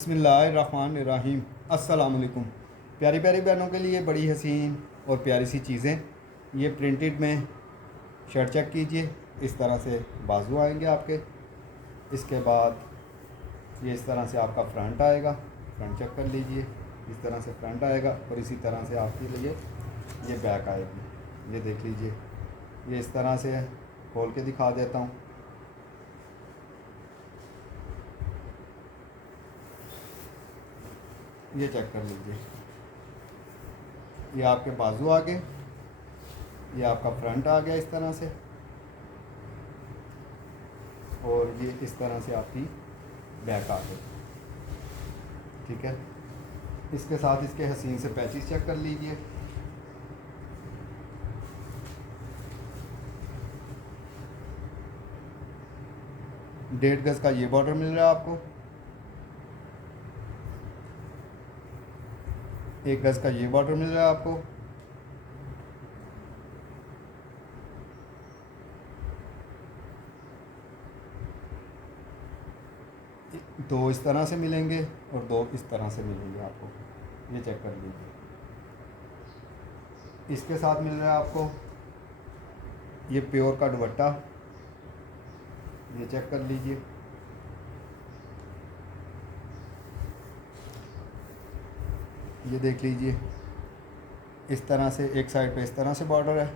बिस्मिल्लाहिर्रहमानिर्रहीम। अस्सलाम वालेकुम। प्यारी प्यारी बहनों के लिए बड़ी हसीन और प्यारी सी चीज़ें। ये प्रिंटेड में शर्ट चेक कीजिए। इस तरह से बाजू आएंगे आपके। इसके बाद ये इस तरह से आपका फ्रंट आएगा। फ्रंट चेक कर लीजिए। इस तरह से फ्रंट आएगा और इसी तरह से आपके लिए ये बैक आएगी। ये देख लीजिए। ये इस तरह से है। खोल के दिखा देता हूँ। ये चेक कर लीजिए। ये आपके बाजू आ गए। ये आपका फ्रंट आ गया इस तरह से। और ये इस तरह से आपकी बैक आ गई। ठीक है। इसके साथ इसके हसीन से पैचेस चेक कर लीजिए। डेढ़ गज़ का ये बॉर्डर मिल रहा है आपको। 1 गज़ का ये बॉर्डर मिल रहा है आपको। दो इस तरह से मिलेंगे और दो इस तरह से मिलेंगे आपको। ये चेक कर लीजिए। इसके साथ मिल रहा है आपको ये प्योर का दुपट्टा। ये चेक कर लीजिए। ये देख लीजिए। इस तरह से एक साइड पे इस तरह से बॉर्डर है।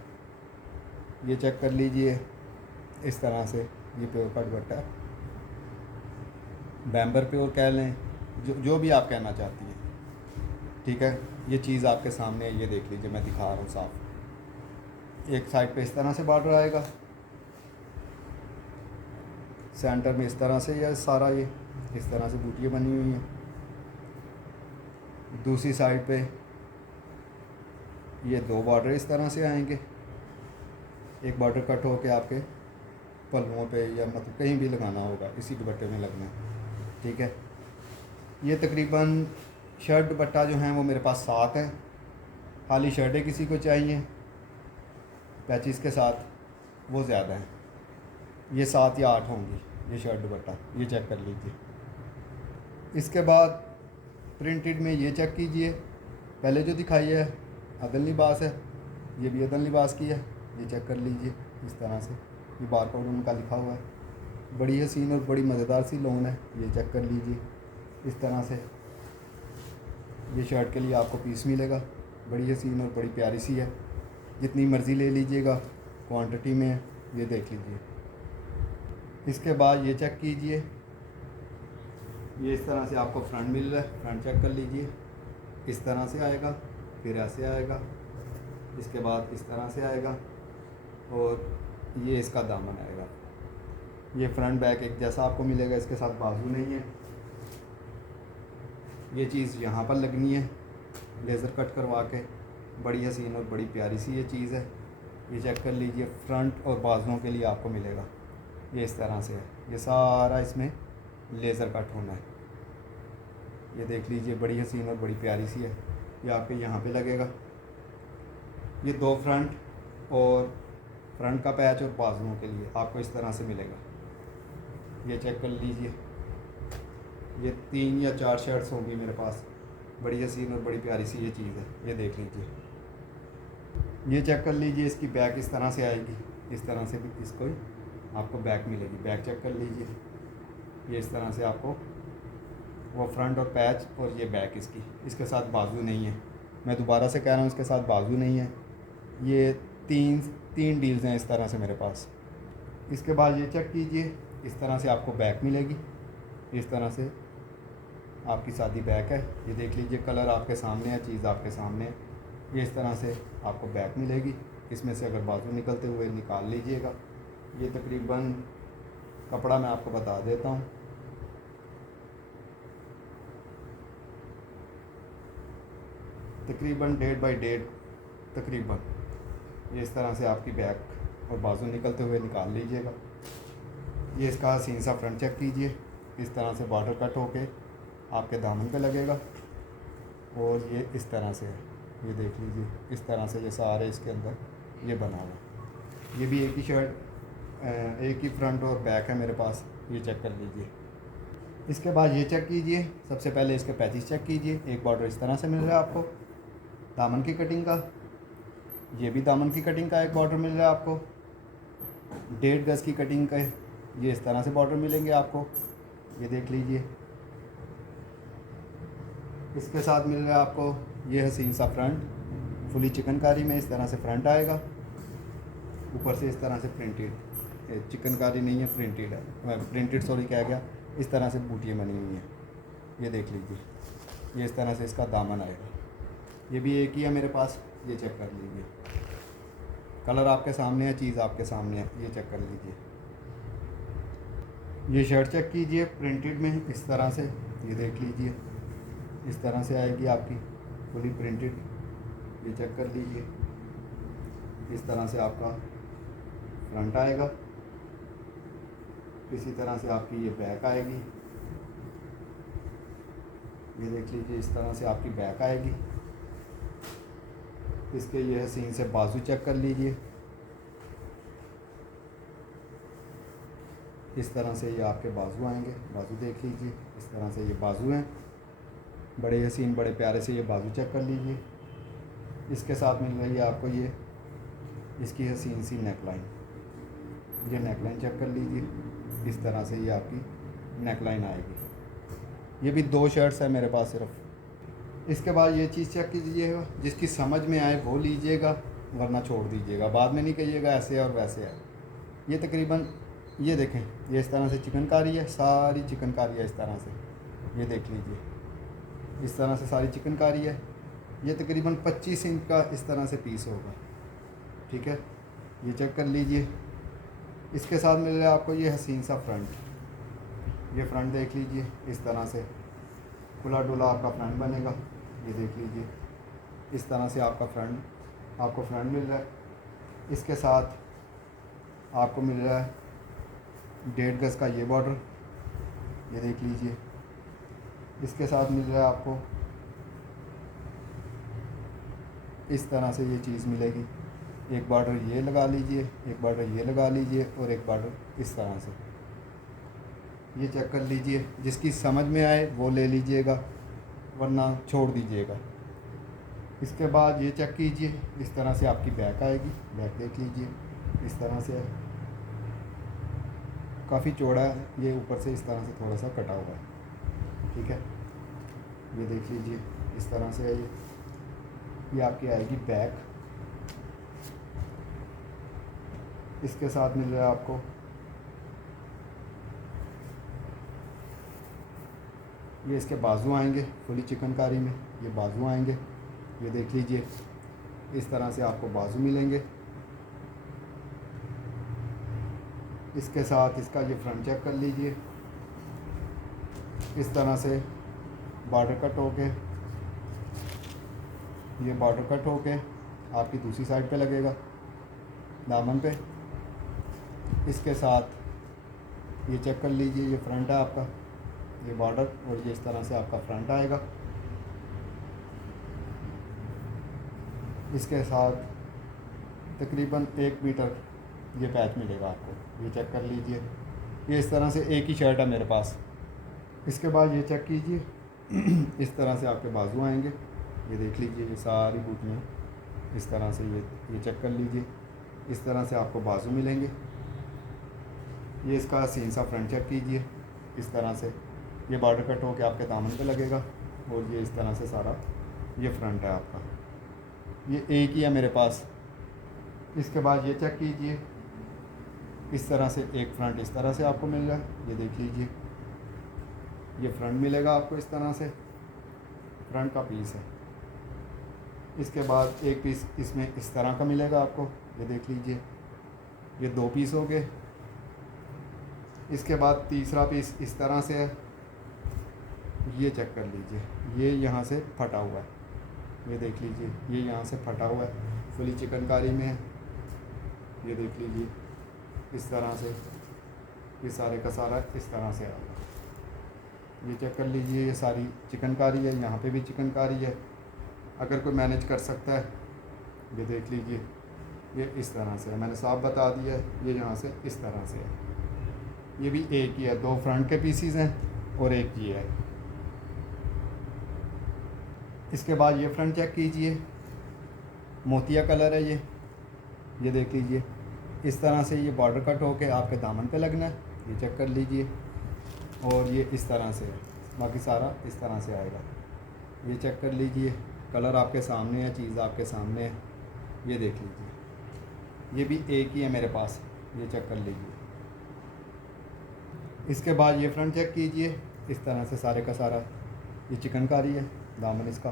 ये चेक कर लीजिए। इस तरह से ये प्योर का दुपट्टा है। बैम्बर प्योर कह लें, जो भी आप कहना चाहती हैं। ठीक है। ये चीज़ आपके सामने है। ये देख लीजिए। मैं दिखा रहा हूँ साफ। एक साइड पे इस तरह से बॉर्डर आएगा। सेंटर में इस तरह से यह सारा ये इस तरह से बूटियाँ बनी हुई हैं। दूसरी साइड पे ये दो बॉर्डर इस तरह से आएंगे। एक बॉर्डर कट होके आपके पल्लुओं पे या मतलब कहीं भी लगाना होगा, इसी दुपट्टे में लगना है। ठीक है। ये तकरीबन शर्ट दुपट्टा जो हैं वो मेरे पास 7 हैं। खाली शर्टें किसी को चाहिए पैचिस के साथ, वो ज़्यादा हैं। ये 7 या 8 होंगी ये शर्ट दुपट्टा। ये चेक कर लीजिए। इसके बाद प्रिंटेड में ये चेक कीजिए। पहले जो दिखाई है अदल लिबास है। ये भी अदल लिबास की है। ये चेक कर लीजिए। इस तरह से ये बारकोड उनका लिखा हुआ है। बड़ी हसीन और बड़ी मज़ेदार सी लोन है। ये चेक कर लीजिए। इस तरह से ये शर्ट के लिए आपको पीस मिलेगा। बड़ी हसीन और बड़ी प्यारी सी है। जितनी मर्ज़ी ले लीजिएगा, क्वांटिटी में है। ये देख लीजिए। इसके बाद ये चेक कीजिए। ये इस तरह से आपको फ्रंट मिल रहा है। फ्रंट चेक कर लीजिए। इस तरह से आएगा, फिर ऐसे आएगा, इसके बाद इस तरह से आएगा और ये इसका दामन आएगा। ये फ्रंट बैक एक जैसा आपको मिलेगा। इसके साथ बाजू नहीं है। ये चीज़ यहाँ पर लगनी है लेज़र कट करवा के। बड़ी हसीन और बड़ी प्यारी सी ये चीज़ है। ये चेक कर लीजिए। फ्रंट और बाजुओं के लिए आपको मिलेगा। ये इस तरह से है। ये सारा इसमें लेज़र कट होना है। ये देख लीजिए। बड़ी हसीन और बड़ी प्यारी सी है। ये आपके यहाँ पे लगेगा। ये दो फ्रंट और फ्रंट का पैच और बाजुओं के लिए आपको इस तरह से मिलेगा। ये चेक कर लीजिए। ये 3 या 4 शर्ट्स होंगी मेरे पास। बड़ी हसीन और बड़ी प्यारी सी ये चीज़ है। ये देख लीजिए। ये चेक कर लीजिए। इसकी बैक इस तरह से आएगी। इस तरह से भी इसको आपको बैक मिलेगी। बैक चेक कर लीजिए। ये इस तरह से आपको वो फ्रंट और पैच और ये बैक इसकी। इसके साथ बाजू नहीं है। मैं दोबारा से कह रहा हूँ, इसके साथ बाजू नहीं है। ये तीन डील्स हैं इस तरह से मेरे पास। इसके बाद ये चेक कीजिए। इस तरह से आपको बैक मिलेगी। इस तरह से आपकी सादी बैक है। ये देख लीजिए। कलर आपके सामने है, चीज़ आपके सामने है। ये इस तरह से आपको बैक मिलेगी। इसमें से अगर बाजू निकलते हुए निकाल लीजिएगा। ये तकरीबन कपड़ा मैं आपको बता देता हूँ। तकरीबन 1.5 बाई 1.5 तकरीबन। ये इस तरह से आपकी बैक और बाजू निकलते हुए निकाल लीजिएगा। ये इसका हसीन सा फ्रंट चेक कीजिए। इस तरह से बॉर्डर कट होके आपके दामन पे लगेगा और ये इस तरह से है। ये देख लीजिए। इस तरह से ये सारे इसके अंदर ये बना हुआ। ये भी एक ही शर्ट, एक ही फ्रंट और बैक है मेरे पास। ये चेक कर लीजिए। इसके बाद ये चेक कीजिए, सबसे पहले इसके पैचेस चेक कीजिए। एक बॉर्डर इस तरह से मिल रहा है आपको दामन की कटिंग का, ये भी दामन की कटिंग का एक बॉर्डर मिल रहा है आपको। 1.5 गज़ की कटिंग का ये इस तरह से बॉर्डर मिलेंगे आपको, ये देख लीजिए। इसके साथ मिल रहा है आपको ये हसीन सा फ्रंट, फुली चिकनकारी में इस तरह से फ्रंट आएगा, ऊपर से इस तरह से प्रिंटेड, चिकनकारी नहीं है प्रिंटेड है, प्रिंटेड सॉरी कह गया, इस तरह से बूटियाँ बनी हुई हैं, ये देख लीजिए। ये इस तरह से इसका दामन आएगा, ये भी एक ही है मेरे पास, ये चेक कर लीजिए। कलर आपके सामने है, चीज़ आपके सामने है, ये चेक कर लीजिए। ये शर्ट चेक कीजिए प्रिंटेड में इस तरह से, ये देख लीजिए इस तरह से आएगी आपकी फुली प्रिंटेड, ये चेक कर लीजिए। इस तरह से आपका फ्रंट आएगा, इसी तरह से आपकी ये बैक आएगी, ये देख लीजिए। इस तरह से आपकी बैक आएगी। इसके ये हसीन से बाजू चेक कर लीजिए, इस तरह से ये आपके बाजू आएंगे, बाजू देख लीजिए, इस तरह से ये बाजू हैं, बड़े हसीन बड़े प्यारे से ये बाजू चेक कर लीजिए। इसके साथ मिल रही है आपको ये इसकी हसीन सी नेकलाइन, ये नेकलाइन चेक कर लीजिए, इस तरह से ये आपकी नेकलाइन आएगी। ये भी 2 शर्ट्स है मेरे पास सिर्फ। इसके बाद ये चीज़ चेक कीजिएगा, जिसकी समझ में आए वो लीजिएगा, वरना छोड़ दीजिएगा, बाद में नहीं कहिएगा ऐसे है और वैसे है। ये तकरीबन ये देखें, ये इस तरह से चिकनकारी है, सारी चिकनकारी है इस तरह से, ये देख लीजिए इस तरह से सारी चिकनकारी है। ये तकरीबन 25 इंच का इस तरह से पीस होगा, ठीक है, ये चेक कर लीजिए। इसके साथ मिल रहा है आपको ये हसीन सा फ्रंट, ये फ्रंट देख लीजिए, इस तरह से खुला डुला आपका फ्रंट बनेगा, ये देख लीजिए। इस तरह से आपका फ्रंट आपको फ्रंट मिल रहा है। इसके साथ आपको मिल रहा है 1.5 गज़ का ये बॉर्डर, ये देख लीजिए। इसके साथ मिल रहा है आपको इस तरह से ये चीज़ मिलेगी, एक बॉर्डर ये लगा लीजिए, एक बॉर्डर ये लगा लीजिए और एक बॉर्डर इस तरह से, ये चेक कर लीजिए। जिसकी समझ में आए वो ले लीजिएगा, वरना छोड़ दीजिएगा। इसके बाद ये चेक कीजिए, इस तरह से आपकी बैक आएगी, बैक देख लीजिए इस तरह से है, काफ़ी चौड़ा है, ये ऊपर से इस तरह से थोड़ा सा कटा हुआ है, ठीक है, ये देख लीजिए इस तरह से है। ये आपकी आएगी बैक। इसके साथ मिल रहा है आपको ये इसके बाजू आएंगे, फुली चिकनकारी में ये बाजू आएंगे, ये देख लीजिए इस तरह से आपको बाजू मिलेंगे। इसके साथ इसका ये फ्रंट चेक कर लीजिए, इस तरह से बॉर्डर कट होके, ये बॉर्डर कट होके आपकी दूसरी साइड पे लगेगा दामन पे। इसके साथ ये चेक कर लीजिए, ये फ्रंट है आपका, ये बॉर्डर, और ये इस तरह से आपका फ्रंट आएगा। इसके साथ तकरीबन 1 मीटर ये पैच मिलेगा आपको, ये चेक कर लीजिए। ये इस तरह से एक ही शर्ट है मेरे पास। इसके बाद ये चेक कीजिए इस तरह से आपके बाजू आएंगे, ये देख लीजिए, ये सारी बूटियाँ इस तरह से, ये चेक कर लीजिए, इस तरह से आपको बाजू मिलेंगे। ये इसका सीन सा फ्रंट चेक कीजिए, इस तरह से ये बॉर्डर कट होकर आपके दामन पे लगेगा, और ये इस तरह से सारा ये फ्रंट है आपका, ये एक ही है मेरे पास। इसके बाद ये चेक कीजिए, इस तरह से एक फ्रंट इस तरह से आपको मिल रहा है, ये देख लीजिए, ये फ्रंट मिलेगा आपको इस तरह से, फ्रंट का पीस है। इसके बाद एक पीस इसमें इस तरह का मिलेगा आपको, ये देख लीजिए, ये 2 पीस हो गए। इसके बाद तीसरा पीस इस तरह से है, ये चेक कर लीजिए, ये यहाँ से फटा हुआ है, ये देख लीजिए, ये यहाँ से फटा हुआ है, फुली चिकनकारी में है, ये देख लीजिए इस तरह से, ये सारे का सारा इस तरह से आएगा, ये चेक कर लीजिए। ये सारी चिकनकारी है, यहाँ पे भी चिकनकारी है, अगर कोई मैनेज कर सकता है, ये देख लीजिए, ये इस तरह से है, मैंने साफ बता दिया है, ये यहाँ से इस तरह से है। ये भी एक ही है, 2 फ्रंट के पीसीज हैं और एक ये है। इसके बाद ये फ्रंट चेक कीजिए, मोतिया कलर है ये देख लीजिए। इस तरह से ये बॉर्डर कट होके आपके दामन पे लगना है, ये चेक कर लीजिए। और ये इस तरह से है, बाकी सारा इस तरह से आएगा, ये चेक कर लीजिए। कलर आपके सामने है, चीज़ आपके सामने है, ये देख लीजिए। ये भी एक ही है मेरे पास, ये चेक कर लीजिए। इसके बाद ये फ्रंट चेक कीजिए, इस तरह से सारे का सारा ये चिकनकारी है, दामन इसका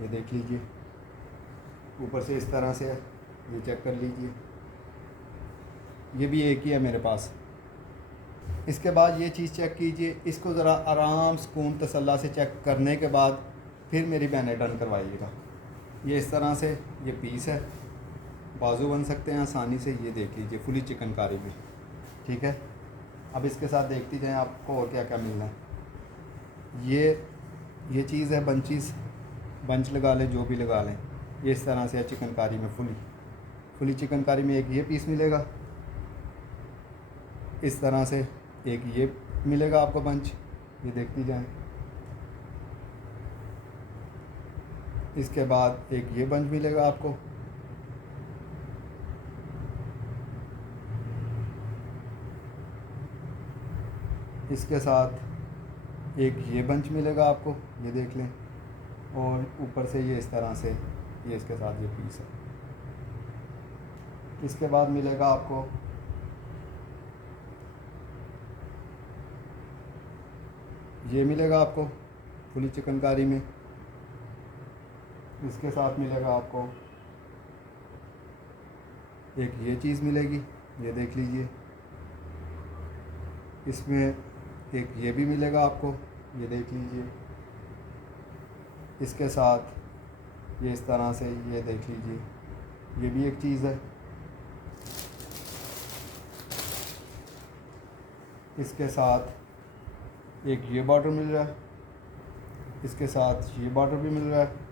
ये देख लीजिए। ऊपर से इस तरह से है, ये चेक कर लीजिए। ये भी एक ही है मेरे पास। इसके बाद ये चीज़ चेक कीजिए, इसको ज़रा आराम सुकून तसल्ला से चेक करने के बाद फिर मेरी बहनें डन करवाइएगा। ये इस तरह से ये पीस है, बाजू बन सकते हैं आसानी से, ये देख लीजिए फुली चिकनकारी भी, ठीक है। अब इसके साथ देखती जाएँ आपको और क्या क्या मिलना है। ये चीज़ है बंचीज़, बंच लगा लें, जो भी लगा लें, ये इस तरह से है चिकनकारी में, फुली चिकनकारी में एक ये पीस मिलेगा, इस तरह से एक ये मिलेगा आपको बंच, ये देखती जाएं। इसके बाद एक ये बंच मिलेगा आपको, इसके साथ एक ये बंच मिलेगा आपको, ये देख लें। और ऊपर से ये इस तरह से ये इसके साथ ये पीस है। इसके बाद मिलेगा आपको ये मिलेगा आपको फुली चिकनकारी में। इसके साथ मिलेगा आपको एक ये चीज़ मिलेगी, ये देख लीजिए। इसमें एक ये भी मिलेगा आपको, ये देख लीजिए। इसके साथ ये इस तरह से ये देख लीजिए, ये भी एक चीज़ है। इसके साथ एक ये बॉर्डर मिल रहा है, इसके साथ ये बॉर्डर भी मिल रहा है।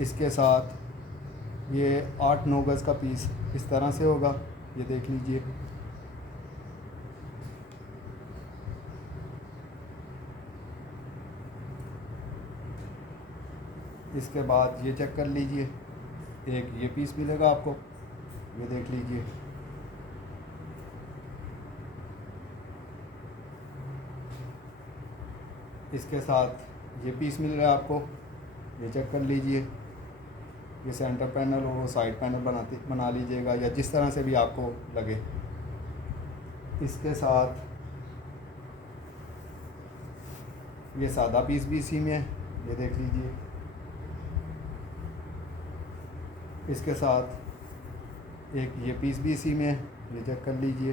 इसके साथ ये 8-9 गज़ का पीस इस तरह से होगा, ये देख लीजिए। इसके बाद ये चेक कर लीजिए, एक ये पीस मिलेगा आपको, ये देख लीजिए। इसके साथ ये पीस मिल रहा है आपको, ये चेक कर लीजिए। ये सेंटर पैनल और साइड पैनल बना लीजिएगा, या जिस तरह से भी आपको लगे। इसके साथ ये सादा पीस भी इसी में है, ये देख लीजिए। इसके साथ एक ये पीस भी इसी में है, ये चेक कर लीजिए,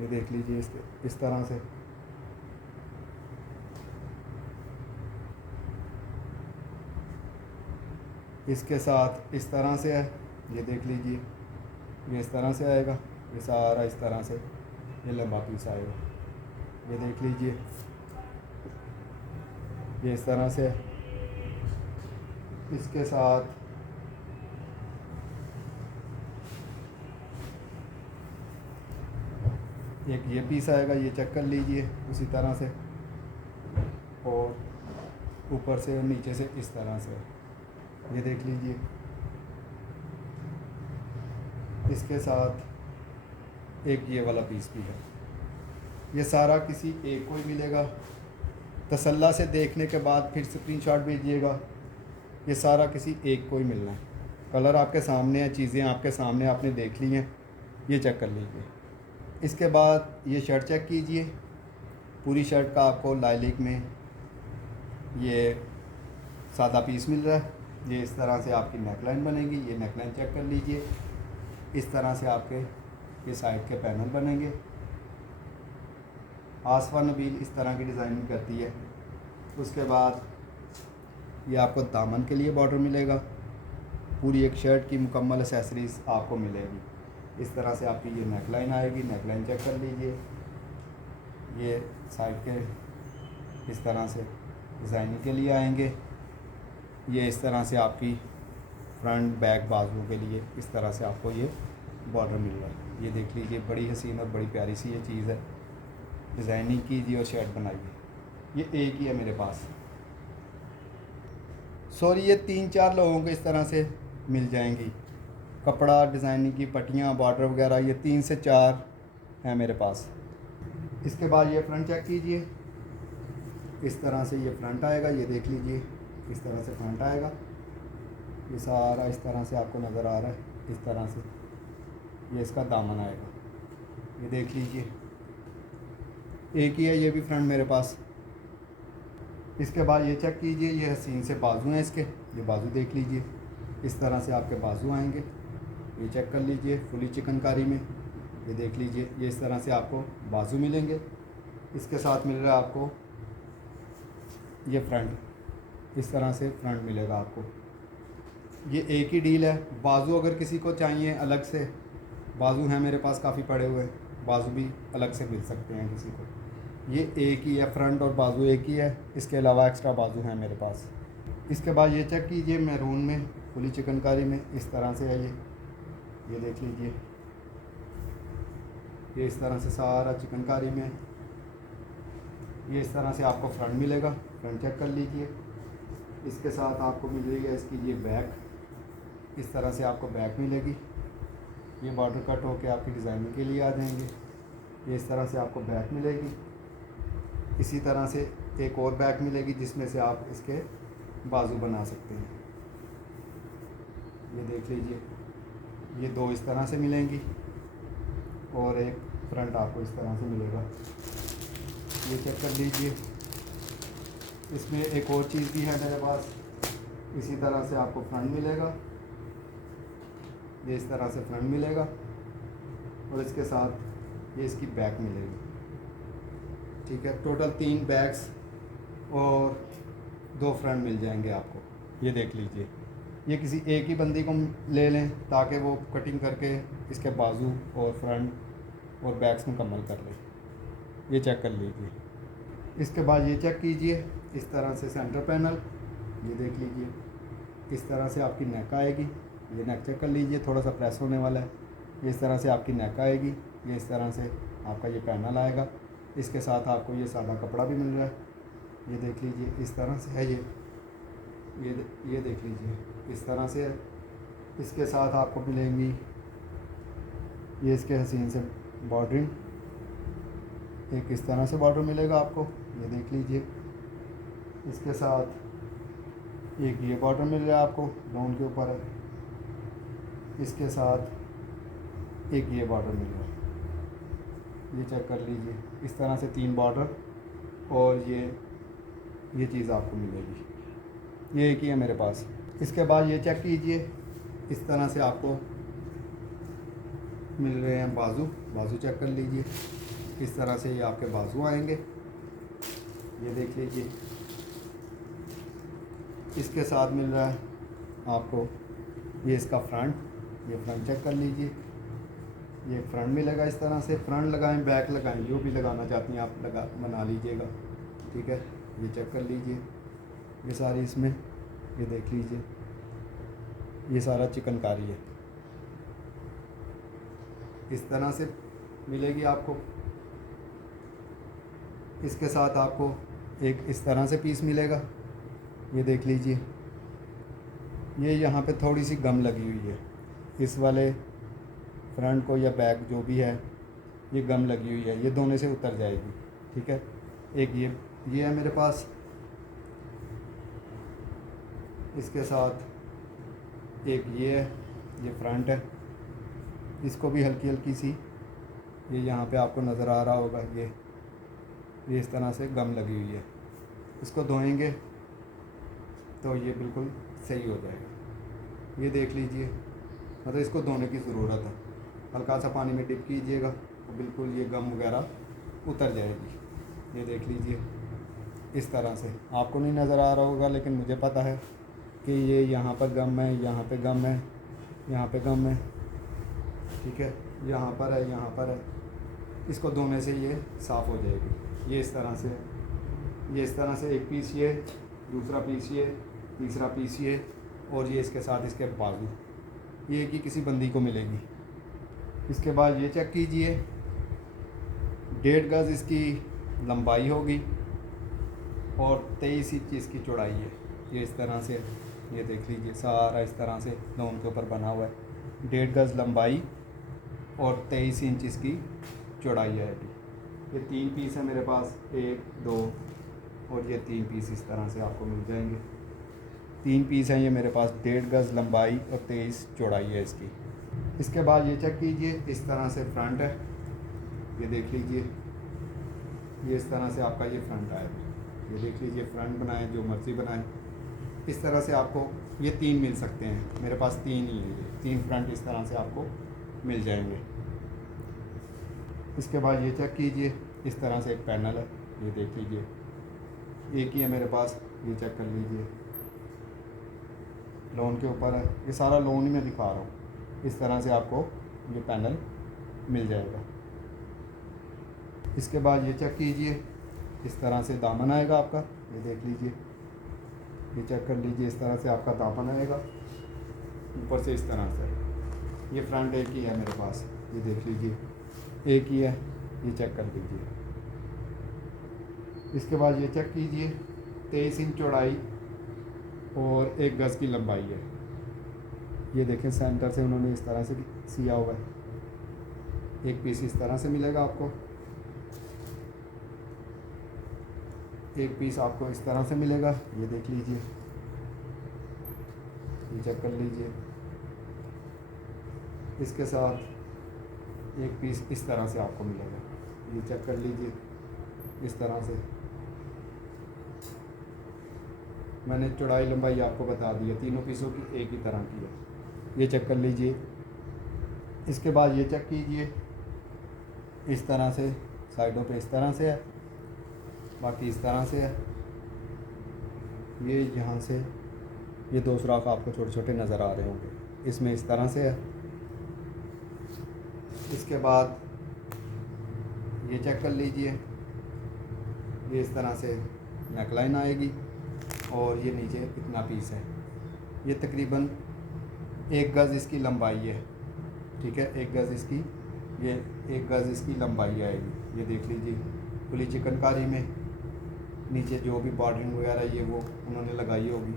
ये देख लीजिए। इस तरह से इसके साथ इस तरह से है, ये देख लीजिए। ये इस तरह से आएगा, ये सारा इस तरह से ये लंबा पीस आएगा, ये देख लीजिए। ये इस तरह से है। इसके साथ एक ये पीस आएगा, ये चेक कर लीजिए उसी तरह से। और ऊपर से और नीचे से इस तरह से, ये देख लीजिए। इसके साथ एक ये वाला पीस भी है। ये सारा किसी एक को ही मिलेगा। तसल्ला से देखने के बाद फिर स्क्रीनशॉट भेजिएगा। ये सारा किसी एक को ही मिलना है। कलर आपके सामने है, चीज़ें आपके सामने आपने देख ली हैं, ये चेक कर लीजिए। इसके बाद ये शर्ट चेक कीजिए। पूरी शर्ट का आपको लाइलिक में ये सादा पीस मिल रहा है। ये इस तरह से आपकी नेकलाइन बनेगी, ये नेकलाइन चेक कर लीजिए। इस तरह से आपके ये साइड के पैनल बनेंगे। आसफा नबील इस तरह की डिज़ाइनिंग करती है। उसके बाद ये आपको दामन के लिए बॉर्डर मिलेगा। पूरी एक शर्ट की मुकम्मल एक्सेसरीज़ आपको मिलेगी। इस तरह से आपकी ये नेकलाइन आएगी, नेकलाइन चेक कर लीजिए। ये साइड के इस तरह से डिज़ाइनिंग के लिए आएंगे। ये इस तरह से आपकी फ्रंट बैक बाजुओं के लिए इस तरह से आपको ये बॉर्डर मिल रहा है। ये देख लीजिए, बड़ी हसीन और बड़ी प्यारी सी ये चीज़ है। डिज़ाइनिंग कीजिए और शर्ट बनाइए। ये एक ही है मेरे पास। सॉरी, ये 3-4 लोगों को इस तरह से मिल जाएंगी। कपड़ा, डिज़ाइनिंग की पट्टियाँ, बॉर्डर वगैरह, ये 3 से 4 हैं मेरे पास। इसके बाद ये फ्रंट चेक कीजिए। इस तरह से ये फ्रंट आएगा, ये देख लीजिए, इस तरह से फ्रंट आएगा। ये सारा इस तरह से आपको नज़र आ रहा है, इस तरह से ये इसका दामन आएगा, ये देख लीजिए। एक ही है ये भी फ्रंट मेरे पास। इसके बाद ये चेक कीजिए, ये हसीन से बाजू हैं इसके, ये बाजू देख लीजिए। इस तरह से आपके बाजू आएंगे, ये चेक कर लीजिए फुली चिकनकारी में, ये देख लीजिए। ये इस तरह से आपको बाजू मिलेंगे। इसके साथ मिल रहा है आपको ये फ्रंट, इस तरह से फ्रंट मिलेगा आपको। ये एक ही डील है। बाजू अगर किसी को चाहिए अलग से, बाजू हैं मेरे पास काफ़ी पड़े हुए, बाजू भी अलग से मिल सकते हैं किसी को। ये एक ही है, फ्रंट और बाजू एक ही है, इसके अलावा एक्स्ट्रा बाजू हैं मेरे पास। इसके बाद ये चेक कीजिए, मैरून में फुली चिकनकारी में इस तरह से है ये देख लीजिए। ये इस तरह से सारा चिकनकारी में, ये इस तरह से आपको फ्रंट मिलेगा। फ्रंट चेक कर लीजिए। इसके साथ आपको मिलेगी इसकी ये बैक, इस तरह से आपको बैक मिलेगी। ये बॉर्डर कट होके आपकी डिज़ाइनिंग के लिए आ जाएंगे। ये इस तरह से आपको बैक मिलेगी। इसी तरह से एक और बैक मिलेगी जिसमें से आप इसके बाजू बना सकते हैं। ये देख लीजिए, ये 2 इस तरह से मिलेंगी और एक फ्रंट आपको इस तरह से मिलेगा। ये चेक कर लीजिए। इसमें एक और चीज़ भी है मेरे पास, इसी तरह से आपको फ्रंट मिलेगा, ये इस तरह से फ्रंट मिलेगा और इसके साथ ये इसकी बैक मिलेगी। ठीक है, टोटल 3 बैक्स और 2 फ्रंट मिल जाएंगे आपको। ये देख लीजिए, ये किसी एक ही बंदी को ले लें ताकि वो कटिंग करके इसके बाजू और फ्रंट और बैक्स मुकम्मल कर लें। ये चेक कर लीजिए। इसके बाद ये चेक कीजिए, इस तरह से सेंटर पैनल, ये देख लीजिए। इस तरह से आपकी नेक आएगी। ये नेक चेक कर लीजिए, थोड़ा सा प्रेस होने वाला है। ये इस तरह से आपकी नेक आएगी। ये इस तरह से आपका ये पैनल आएगा। इसके साथ आपको ये सादा कपड़ा भी मिल रहा है, ये देख लीजिए। इस तरह से है ये देख लीजिए, इस तरह से है। इसके साथ आपको मिलेंगी ये इसके हसीन से बॉर्डरिंग, एक इस तरह से बॉर्डर मिलेगा आपको, ये देख लीजिए। इसके साथ एक ये बॉर्डर मिल रहा है आपको, ब्राउन के ऊपर है। इसके साथ एक ये बॉर्डर मिल रहा है, ये चेक कर लीजिए। इस तरह से 3 बॉर्डर और ये चीज़ आपको मिलेगी। ये एक ही है मेरे पास। इसके बाद ये चेक कीजिए, इस तरह से आपको मिल रहे हैं बाजू चेक कर लीजिए। इस तरह से ये आपके बाजू आएंगे, ये देख लीजिए। इसके साथ मिल रहा है आपको ये इसका फ्रंट, ये फ्रंट चेक कर लीजिए। ये फ्रंट मिलेगा इस तरह से, फ्रंट लगाएं बैक लगाएं, जो भी लगाना चाहती हैं आप बना लीजिएगा। ठीक है, ये चेक कर लीजिए। ये सारी इसमें ये देख लीजिए, ये सारा चिकनकारी है, इस तरह से मिलेगी आपको। इसके साथ आपको एक इस तरह से पीस मिलेगा, ये देख लीजिए। ये यहाँ पे थोड़ी सी गम लगी हुई है, इस वाले फ्रंट को या बैक जो भी है, ये गम लगी हुई है, ये दोनों से उतर जाएगी। ठीक है, एक ये है मेरे पास। इसके साथ एक ये है, ये फ्रंट है। इसको भी हल्की हल्की सी ये यहाँ पे आपको नज़र आ रहा होगा, ये इस तरह से गम लगी हुई है। इसको धोएंगे तो ये बिल्कुल सही हो जाएगा। ये देख लीजिए, मतलब इसको धोने की ज़रूरत है, हल्का सा पानी में डिप कीजिएगा तो बिल्कुल ये गम वगैरह उतर जाएगी। ये देख लीजिए, इस तरह से आपको नहीं नज़र आ रहा होगा लेकिन मुझे पता है कि ये यहाँ पर गम है, यहाँ पे गम है, यहाँ पे गम है। ठीक है, यहाँ पर है, यहाँ पर है। इसको धोने से ये साफ़ हो जाएगी। ये इस तरह से, ये इस तरह से एक पीस ये, दूसरा पीस ये, तीसरा पीस ये, और ये इसके साथ इसके बाजू, ये कि किसी बंदी को मिलेगी। इसके बाद ये चेक कीजिए, 1.5 गज़ इसकी लंबाई होगी और 23 इंच इसकी चौड़ाई है। ये इस तरह से, ये देख लीजिए सारा इस तरह से लोन के ऊपर बना हुआ है। 1.5 गज़ लंबाई और 23 इंच इसकी चौड़ाई आएगी। ये 3 पीस है मेरे पास, 1 2 और ये 3 पीस इस तरह से आपको मिल जाएंगे। 3 पीस हैं ये मेरे पास, 1.5 गज़ लंबाई और 23 चौड़ाई है इसकी। इसके बाद ये चेक कीजिए, इस तरह से फ्रंट है, ये देख लीजिए, ये इस तरह से आपका ये फ्रंट आएगा। ये देख लीजिए, फ्रंट बनाए जो मर्ज़ी बनाए, इस तरह से आपको ये 3 मिल सकते हैं। मेरे पास 3 ही है, ये 3 फ्रंट इस तरह से आपको मिल जाएंगे। इसके बाद ये चेक कीजिए, इस तरह से एक पैनल है, ये देख लीजिए, एक ही है मेरे पास, ये चेक कर लीजिए, लोन के ऊपर है, ये सारा लोन ही मैं दिखा रहा हूँ। इस तरह से आपको ये पैनल मिल जाएगा। इसके बाद ये चेक कीजिए, इस तरह से दामन आएगा आपका, ये देख लीजिए, ये चेक कर लीजिए, इस तरह से आपका दामन आएगा ऊपर से इस तरह से। ये फ्रंट एक ही है मेरे पास, ये देख लीजिए, एक ही है, ये चेक कर लीजिए। इसके बाद ये चेक कीजिए, 23 इंच चौड़ाई और 1 गज़ की लंबाई है। ये देखें सेंटर से उन्होंने इस तरह से सिया हुआ है। एक पीस इस तरह से मिलेगा आपको, एक पीस आपको इस तरह से मिलेगा, ये देख लीजिए, ये चेक कर लीजिए। इसके साथ एक पीस इस तरह से आपको मिलेगा, ये चेक कर लीजिए, इस तरह से। मैंने चौड़ाई लंबाई आपको बता दी है, तीनों पीसों की एक ही तरह की है, ये चेक कर लीजिए। इसके बाद ये चेक कीजिए, इस तरह से साइडों पे इस तरह से है, बाकी इस तरह से है। ये यहाँ से ये 2 सुराख आपको छोटे छोटे नज़र आ रहे होंगे, इसमें इस तरह से है। इसके बाद ये चेक कर लीजिए, ये इस तरह से नेकलाइन आएगी और ये नीचे इतना पीस है। ये तकरीबन 1 गज़ इसकी लंबाई है, ठीक है, 1 गज़ इसकी, ये 1 गज़ इसकी लंबाई आएगी। ये देख लीजिए, खुली चिकनकारी में नीचे जो भी बॉर्डरिंग वगैरह ये वो उन्होंने लगाई होगी,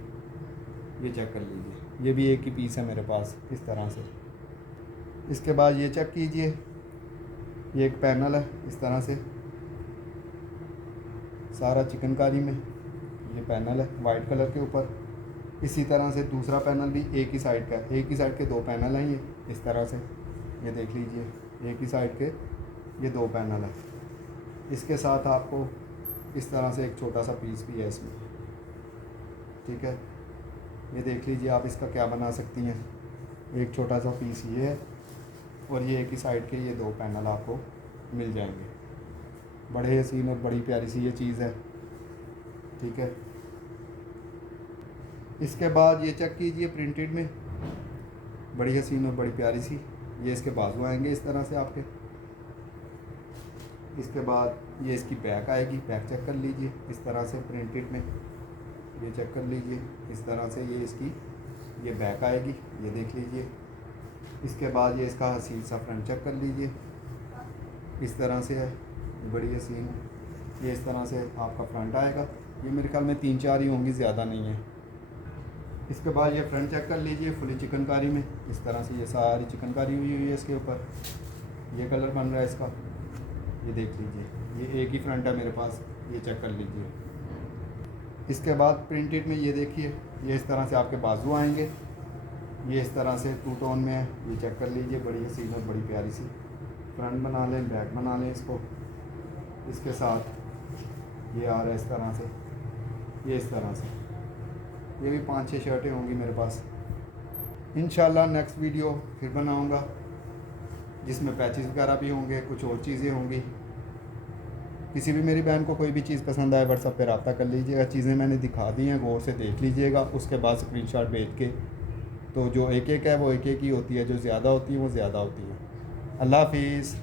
ये चेक कर लीजिए। ये भी एक ही पीस है मेरे पास, इस तरह से। इसके बाद ये चेक कीजिए, ये एक पैनल है इस तरह से, सारा चिकनकारी में ये पैनल है वाइट कलर के ऊपर। इसी तरह से दूसरा पैनल भी एक ही साइड का है, एक ही साइड के 2 पैनल हैं ये इस तरह से, ये देख लीजिए, एक ही साइड के ये 2 पैनल है। इसके साथ आपको इस तरह से एक छोटा सा पीस भी है इसमें, ठीक है, ये देख लीजिए आप इसका क्या बना सकती हैं। एक छोटा सा पीस ये है और ये एक ही साइड के ये 2 पैनल आपको मिल जाएंगे। बड़े हसीन और बड़ी प्यारी सी ये चीज़ है, ठीक है। इसके बाद ये चेक कीजिए, प्रिंटेड में बड़ी हसीन और बड़ी प्यारी सी ये इसके बाजू आएंगे इस तरह से आपके। इसके बाद ये इसकी बैक आएगी, बैक चेक कर लीजिए, इस तरह से प्रिंटेड में ये चेक कर लीजिए, इस तरह से ये इसकी ये बैक आएगी, ये देख लीजिए। इसके बाद ये इसका हसीन सा फ्रंट चेक कर लीजिए, इस तरह से है, बड़ी हसीन, ये इस तरह से आपका फ्रंट आएगा। ये मेरे ख्याल में 3-4 ही होंगी, ज़्यादा नहीं है। इसके बाद ये फ्रंट चेक कर लीजिए, फुली चिकनकारी में इस तरह से ये सारी चिकनकारी हुई हुई है इसके ऊपर, ये कलर बन रहा है इसका, ये देख लीजिए। ये एक ही फ्रंट है मेरे पास, ये चेक कर लीजिए। इसके बाद प्रिंटेड में ये देखिए, ये इस तरह से आपके बाजू आएंगे, ये इस तरह से 2 टोन में है, ये चेक कर लीजिए, बड़ी हसीन और बड़ी प्यारी सी। फ्रंट बना लें, बैक बना लें इसको, इसके साथ ये आ रहा है इस तरह से, ये इस तरह से। ये भी 5-6 शर्टें होंगी मेरे पास। इंशाल्लाह नेक्स्ट वीडियो फिर बनाऊंगा जिसमें पैचेस वगैरह भी होंगे, कुछ और चीज़ें होंगी। किसी भी मेरी बहन को कोई भी चीज़ पसंद आए व्हाट्सएप पे रब्ता कर लीजिएगा। चीज़ें मैंने दिखा दी हैं, गौर से देख लीजिएगा, उसके बाद स्क्रीनशॉट भेज के। तो जो एक एक है वो एक एक ही होती है, जो ज़्यादा होती है वो ज़्यादा होती है। अल्लाह हाफिज़।